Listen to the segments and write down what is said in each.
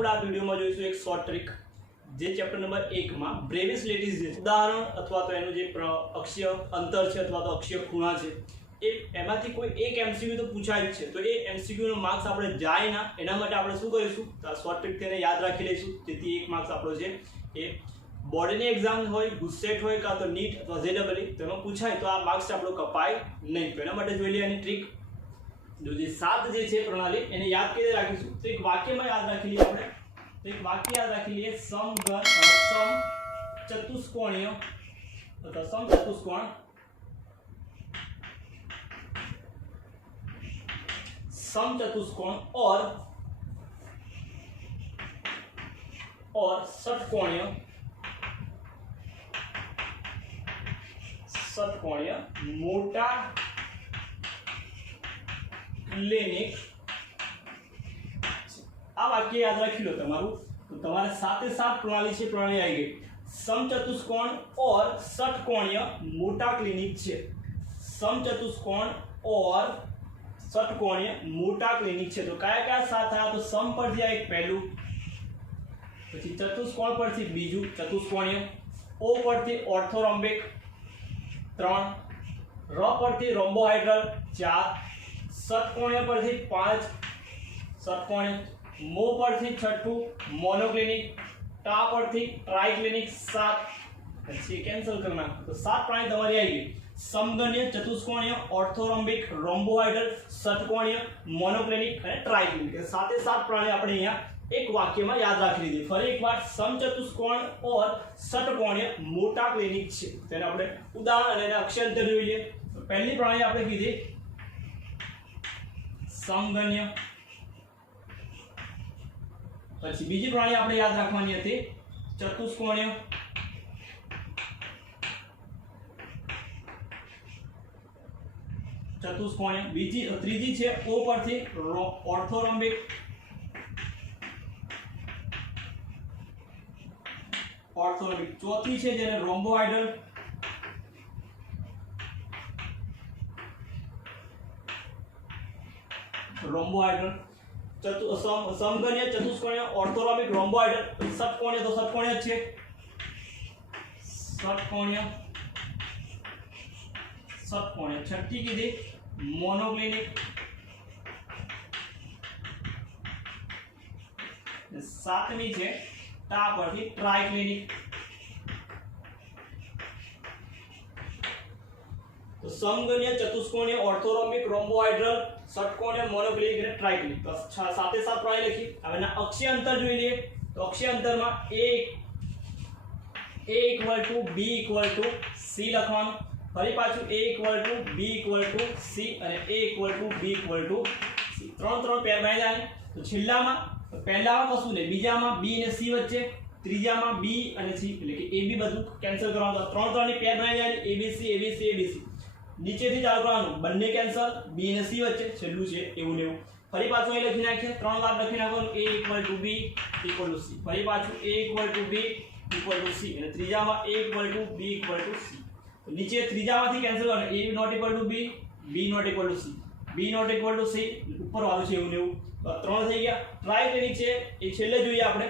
આપણે આ વિડીયોમાં જોઈશું એક શોર્ટ ટ્રીક જે ચેપ્ટર નંબર 1 માં બ્રેવિસ લેટિસ જે ઉદાહરણ અથવા તો એનું જે અક્ષીય અંતર છે અથવા તો અક્ષીય ખૂણા છે એ એમાંથી કોઈ એક એમસીક્યુ તો પૂછાય જ છે, તો એ એમસીક્યુ નો માર્ક્સ આપણે જાય ના એના માટે આપણે શું કરીશું તો આ શોર્ટ ટ્રીક તેને યાદ રાખી લઈશું જેથી એક માર્ક્સ આપણો છે એ બોર્ડની એક્ઝામ હોય, ગુસ્સેટ હોય કાં તો નીટ અથવા જેડબલઈ તેમાં પૂછાય તો આ માર્ક્સ આપણો કપાય નહીં। તો એના માટે જોઈ લઈએ એની ટ્રીક। जो જે સાત જે છે પ્રણાલી એને યાદ કરી રાખીશું તો એક વાક્યમાં યાદ રાખી લઈએ આપણે તો એક વાક્ય યાદ રાખી લઈએ સમચતુષ્કોણીય અથવા સમચતુષ્કોણ समचतुष्कोण और षटकोणीय मोटा क्लिनिक। आ वाक्य याद रखी लो तमारू तो तुम्हारे साथ प्रणाली से प्रणाली आई गई। समचतुष्कोण और षटकोणीय मोटा क्लिनिक है। समचतुष्कोण और षटकोणीय मोटा क्लिनिक है तो क्या क्या साथ आया तो सम पर थी एक पहलू, પછી ચતુષ્કોણ પરથી બીજું ચતુષ્કોણીય, ઓ પરથી ઓર્થોરોમ્બિક 3, ર પરથી રોમ્બોહાઇડ્રલ 4, ષટકોણીય પરથી 5 ષટકોણીય, મો પરથી છઠ્ઠું મોનોક્લિનિક, ટા પરથી ટ્રાઇક્લિનિક 7 પછી કેન્સલ करना तो 7 प्राणी તમારી આવી ગઈ। समगणीय, चतुष्कोणीय, ऑर्थोरोम्बिक, रोम्बोहाइडल, षटकोणीय, मोनोक्लिनिक અને ટ્રાઇક્લિનિક એ સાતે સાત प्राणी આપણે અહીંયા एक वाक्य में याद राखी लीजिए। फरी एक बार समचतुष्कोण और षटकोणीय मोटा क्लिनिक छे तेने આપણે ઉદાહરણ અને અક્ષાંતર જોઈ લઈએ। તો પહેલી પ્રણાલી આપણે કીધી સમગણ્ય, પછી બીજી પ્રણાલી આપણે યાદ રાખવાની હતી ચતુષ્કોણીય, બીજી ત્રીજી છે ઓ પરથી ઓર્થોરોમ્બિક, ऑर्थोरोम्बिक, चौथी है जेने रोम्बोहाइडल, समगणीय, चतुष्कोणीय, ऑर्थोरोम्बिक, रोम्बोहाइडल, षटकोणीय तो षटकोणीय छे, षटकोणीय छठी कीधी मोनोक्लिनिक, सातमी है टा परथी ट्राइक्लिनिक। तो समगणीय, चतुष्कोणीय, ऑर्थोरोम्बिक, रोम्बोहाइड्रल, षटकोणीय, मोनोक्लिनिक અને ટ્રાઇક્લિનિક તો સાતે સાત પ્રણાલી લખી। હવે ના અક્ષીય અંતર જોઈ લઈએ તો અક્ષીય અંતરમાં a = b = c લખવાનું, ફરી પાછું a = b = c અને a = b = c ત્રણ પેર બનાવી જાય। તો છેલ્લામાં પહેલામાં કશું નહીં, બીજામાં b અને c વચ્ચે, ત્રીજામાં b અને c એટલે કે ab બધું કેન્સલ કરવાનું, તો ત્રણની પેર બનાવી જાય abc abc abc નીચેથી ચાલુ કરવાનું, બંને કેન્સલ, b અને c વચ્ચે છેલ્લું છે એવું ને એવું। ફરી પાછું અહીં લખી નાખીએ, ત્રણ વાર લખી નાખવાનું a = b = c, ફરી પાછું a = b = c અને ત્રીજામાં a = b = c। તો નીચે ત્રીજામાંથી કેન્સલ કરવાનું, a ≠ b b ≠ c b ≠ c ઉપર વાળું છે એવું ને એવું। તો ત્રણ થઈ ગયા। ટ્રાઇક્લિનિક છે એ છેલ્લે જોઈએ આપણે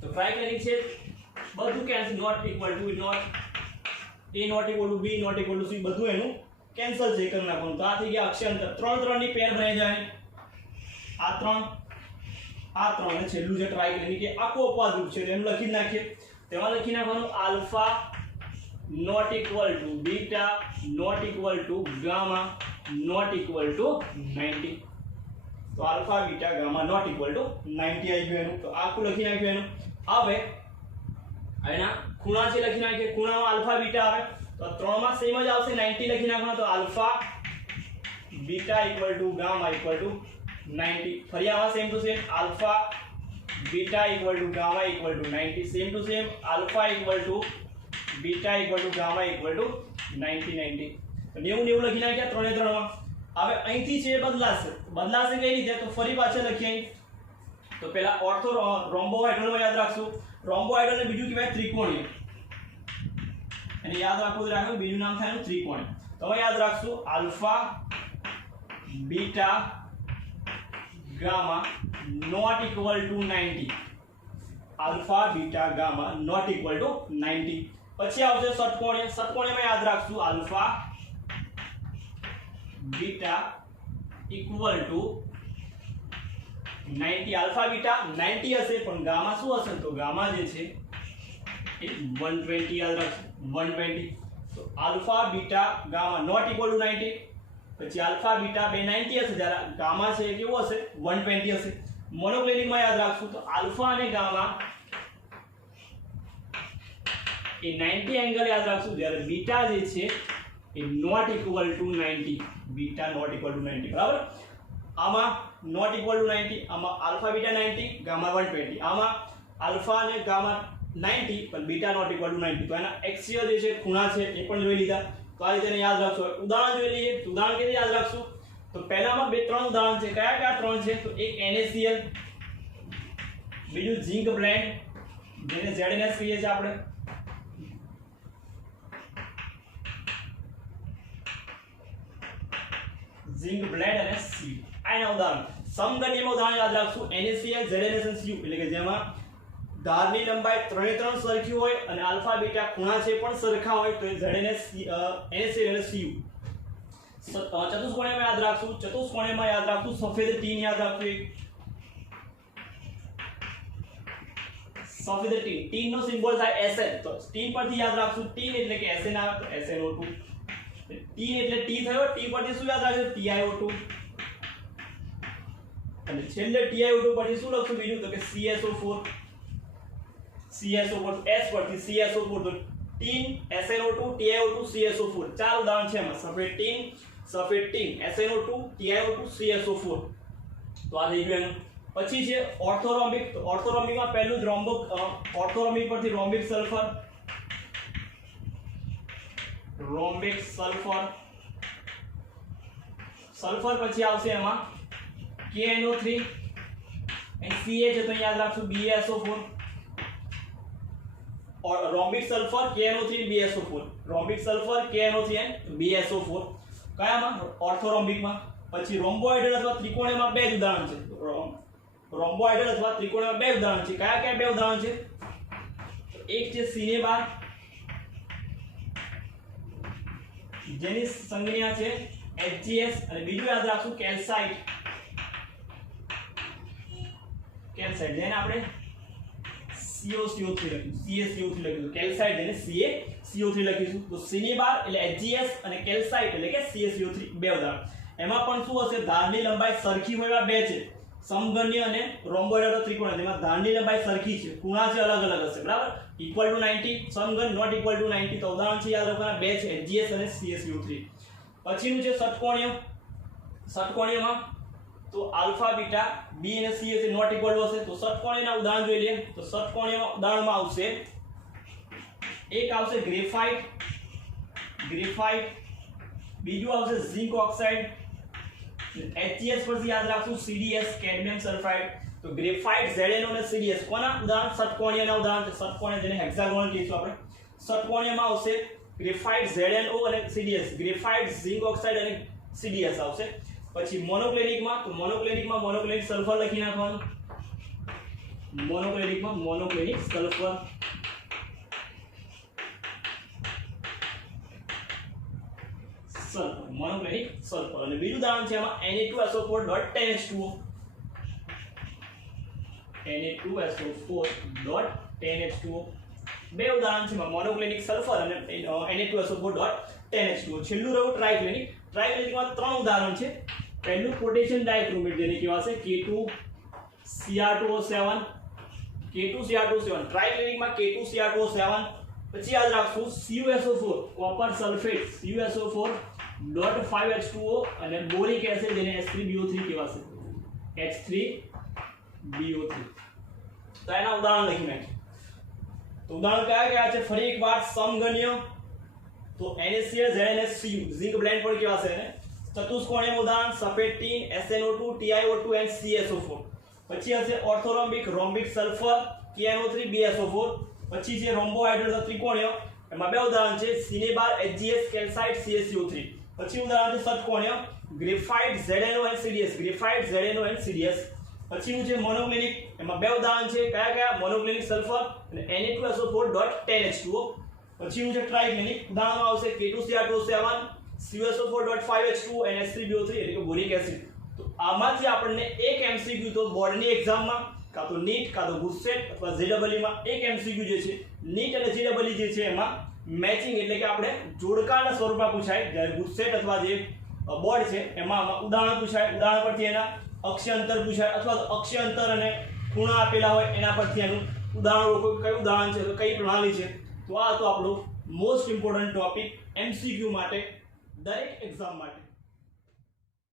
તો ટ્રાઇક્લિનિક છે બધું cancel, not equal to not a ≠ b ≠ c બધું એનું કેન્સલ છે કરી નાખવાનું। તો આ થઈ ગયા અક્ષાંતર, ત્રણની પેર બની જાય, આ ત્રણ અને છેલ્લું છે ટ્રાઇક્લિનિક એ આખું અપવાદ રૂપ છે એનું લખી નાખીએ। તેમાં લખી નાખવાનું આલ્ફા ≠ બીટા ≠ ગામા ≠ 90। तो alpha beta gamma not equal to 90 आई गयो तो आखु लखी नाख्यो एनु। હવે એના ખૂણા છે લખી નાખીએ, ખૂણામાં આલ્ફા બીટા આવે તો ત્રણમાં સેમ જ આવશે 90 લખી નાખવાનો, તો alpha beta equal to gamma equal to 90। ફરી આવા same to same alpha beta equal to gamma equal to 90, same to same alpha equal to beta equal to gamma equal to 90 તો 90 લખી નાખ્યા ત્રણે ત્રણમાં। હવે અહીંથી છે બદલાશે કઈ રીતે તો ફરી પાછા લખીએ। તો પહેલા ઓર્થો રોમ્બોહાઇડ્રલમાં યાદ રાખશું, રોમ્બોહાઇડ્રલ ને બીજું કહેવાય ત્રિકોણીય, એને યાદ રાખવું બીજું નામ થાય ત્રિકોણીય। તો હવે યાદ રાખશું alpha beta gamma not equal to 90 alpha beta gamma not equal to 90 પછી આવશે ષટકોણીય ષટકોણીયમાં યાદ રાખશું alpha beta equal to 90 alpha beta 90 હશે પણ ગામા શું હશે તો ગામા જે છે એ 120 યાદ રાખશું 120 તો alpha beta gamma not equal to 90 પછી alpha beta બે 90 હશે જ્યારે ગામા છે એ કેવો હશે 120 હશે મોનોક્લિનિક માં યાદ રાખશું તો alpha અને gamma એ 90 એંગલ યાદ રાખશું જ્યારે બીટા જે છે એ not equal to 90 beta not equal to 90 બરાબર આમાં નોટ ઇક્વલ ટુ 90 આમાં આલ્ફા બીટા 90 ગામા 120 આમાં આલ્ફા અને ગામા 90 પણ બીટા નોટ ઇક્વલ ટુ 90 તો એના એક્સિયલ જે છે ખૂણા છે એ પણ જોઈ લીધા તો આ રીતે યાદ રાખશો ઉદાહરણ જોઈ લઈએ તો ઉદાહરણ કેવી યાદ રાખશું તો પહેલામાં બે ત્રણ ઉદાહરણ છે કયા કયા ત્રણ છે તો એક NaCl બીજું ઝિંક બ્લેન્ડ જેને ZNS કહીએ છીએ આપણે ઝિંક બ્લેન્ડ અને Cu આના ઉદાહરણ સમગણીયમાં ઉદાહરણ યાદ રાખશું NaCl ZNS અને Cu એટલે કે જેમાં ધારની લંબાઈ 3 સરખી હોય અને આલ્ફા બીટા ખૂણા છે પણ સરખા હોય તો ZNS NaCl અને Cu ચતુષ્કોણીયમાં યાદ રાખશું ચતુષ્કોણીયમાં યાદ રાખશું સફેદ ટીન યાદ રાખવું સફેદ ટીન નો સિમ્બોલ થાય Sn તો ટીન પરથી યાદ રાખશું ટીન એટલે કે Sn આવે તો SnO2 ટી એટલે ટી થયો ટી પરથી શું યાદ રાખજો TiO2 અને છેલ્લે TiO2 પરથી શું લખશું બીજું તો કે CSO4 S પરથી CSO4 તો ટીન SnO2 TiO2 CSO4 ચાર ઉદાહરણ છે એમાં સફેદ ટીન SnO2 TiO2 CSO4 તો આ થઈ ગયું પછી છે ઓર્થોરોમ્બિક તો ઓર્થોરોમ્બિકમાં પહેલું જ ઓર્થોરોમ્બિક પરથી રોમ્બિક સલ્ફર પછી આવશે એમાં KNO3 અને CH તો યાદ રાખશું BaSO4 और rhombic sulphur KNO3 BaSO4 rhombic sulphur KNO3 and BaSO4 કયામાં ઓર્થોરોમ્બિકમાં પછી રોમ્બોઇડલ અથવા ત્રિકોણીયમાં બે ઉદાહરણ છે રોમ્બોઇડલ અથવા ત્રિકોણીયમાં બે ઉદાહરણ છે કયા કયા બે ઉદાહરણ છે એક છે સિનેબાર જેની સંજ્ઞા છે HGS અને બીજું યાદ રાખશું કેલ્સાઇટ જેને આપણે CaCO3 લખીશું CaCO3 લખીશું કેલ્સાઇટ જેને CaCO3 લખીશું તો સિનેબાર એટલે HGS અને કેલ્સાઇટ એટલે કે CaCO3 બે ઉદાહરણ એમાં પણ શું હશે ધારની લંબાઈ સરખી હોય બે છે સમગણ્ય અને રોમ્બોઇડલ ત્રિકોણ જેમાં ધારની લંબાઈ સરખી છે ખૂણા છે અલગ અલગ હશે બરાબર ઇક્વલ ટુ 90 સમગણ નોટ ઇક્વલ ટુ 90 તો ઉદાહરણ છે યાદ રાખવાના બે છે HGS અને CaCO3 પછીનું છે ષટકોણીયમાં તો આલ્ફા બીટા B અને C છે નોટ ઇક્વલ હશે તો ષટકોણીયના ઉદાહરણ જોઈ લઈએ તો ષટકોણીયમાં ઉદાહરણમાં આવશે એક આવશે ગ્રેફાઇટ બીજું આવશે ઝિંક ઓક્સાઇડ HCS પરથી યાદ રાખશું CDS કેડમિયમ સલ્ફાઇડ તો ગ્રેફાઇટ ZnO અને CDS કોના ઉદાહરણ ષટકોણીયના ઉદાહરણ છે ષટકોણીય જેને હેક્સાગોનલ કહીશું આપણે ષટકોણીયમાં આવશે ગ્રેફાઇટ ZnO અને CDS ગ્રેફાઇટ ઝિંક ઓક્સાઇડ અને CDS આવશે પછી મોનોક્લિનિકમાં તો મોનોક્લિનિક સલ્ફર લખી નાખવાનું મોનોક્લિનિક સલ્ફર મોનોક્લિનિક સલ્ફર અને બીજું ઉદાહરણ છે એમાં Na2SO4.10H2O Na2SO4.10H2O બે ઉદાહરણ છે મોનોક્લિનિક સલ્ફર અને Na2SO4.10H2O છેલ્લું રહ્યું ટ્રાઇક્લિનિકમાં ત્રણ ઉદાહરણ છે પહેલું પોટેશિયમ ડાઇક્રોમેટ જેને કહેવાશે K2Cr2O7 ટ્રાઇક્લિનિકમાં K2Cr2O7 પછી યાદ રાખશું CuSO4 કોપર સલ્ફેટ CuSO4.5H2O અને બોરિક એસિડ જેને H3BO3 કહેવાશે H3BO3 તો એના ઉદાહરણ લખી નાખીએ તો ઉદાહરણ કયા છે ફરી એકવાર સમગણ્ય તો NaCl ZnS Cu zinc blend પણ કહેવાશે ને ચતુષ્કોણીય ઉદાહરણ સફેદ tin SnO2 TiO2 and CSO4 પછી હશે રોમ્બિક સલ્ફર KNO3 BaSO4 પછી છે રોમ્બોહાઇડ્રલ ત્રિકોણીય એમાં બે ઉદાહરણ છે સિનેબાર HGS કેલ્સાઇટ CaCO3 પછી ઉદાહરણ છે ષટકોણીય ગ્રેફાઇટ ZnO and CDS પછીનું છે મોનોક્લિનિક, એમાં બે ઉદાહરણ છે, કયા કયા? મોનોક્લિનિક સલ્ફર અને Na2SO4.10H2O. પછીનું છે ટ્રાઇક્લિનિક, ઉદાહરણો આવશે K2Cr2O7, CuSO4.5H2O, NH3BO3 એટલે કે બોરિક એસિડ. તો આમાંથી આપણને એક એમસીક્યુ તો બોર્ડની એક્ઝામમાં કાં તો નીટ કાં તો ગુજસેટ અથવા જેડબલઈ માં એક એમસીક્યુ જે છે નીટ અને જેડબલઈ જે છે એમાં મેચિંગ એટલે કે આપણે જોડકાના સ્વરૂપમાં પૂછાય, જ્યારે ગુજસેટ અથવા જે બોર્ડ છે એમાં ઉદાહરણ પૂછાય, ઉદાહરણ પરથી એના અક્ષીય અંતર પૂછાય અથવા તો અક્ષીય અંતર અને ખૂણા આપેલા હોય એના પરથી એનું ઉદાહરણ કયું ઉદાહરણ છે, કઈ પ્રણાલી છે. તો આ તો આપણો મોસ્ટ ઇમ્પોર્ટન્ટ ટોપિક એમસીક્યુ માટે, દરેક એક્ઝામ માટે.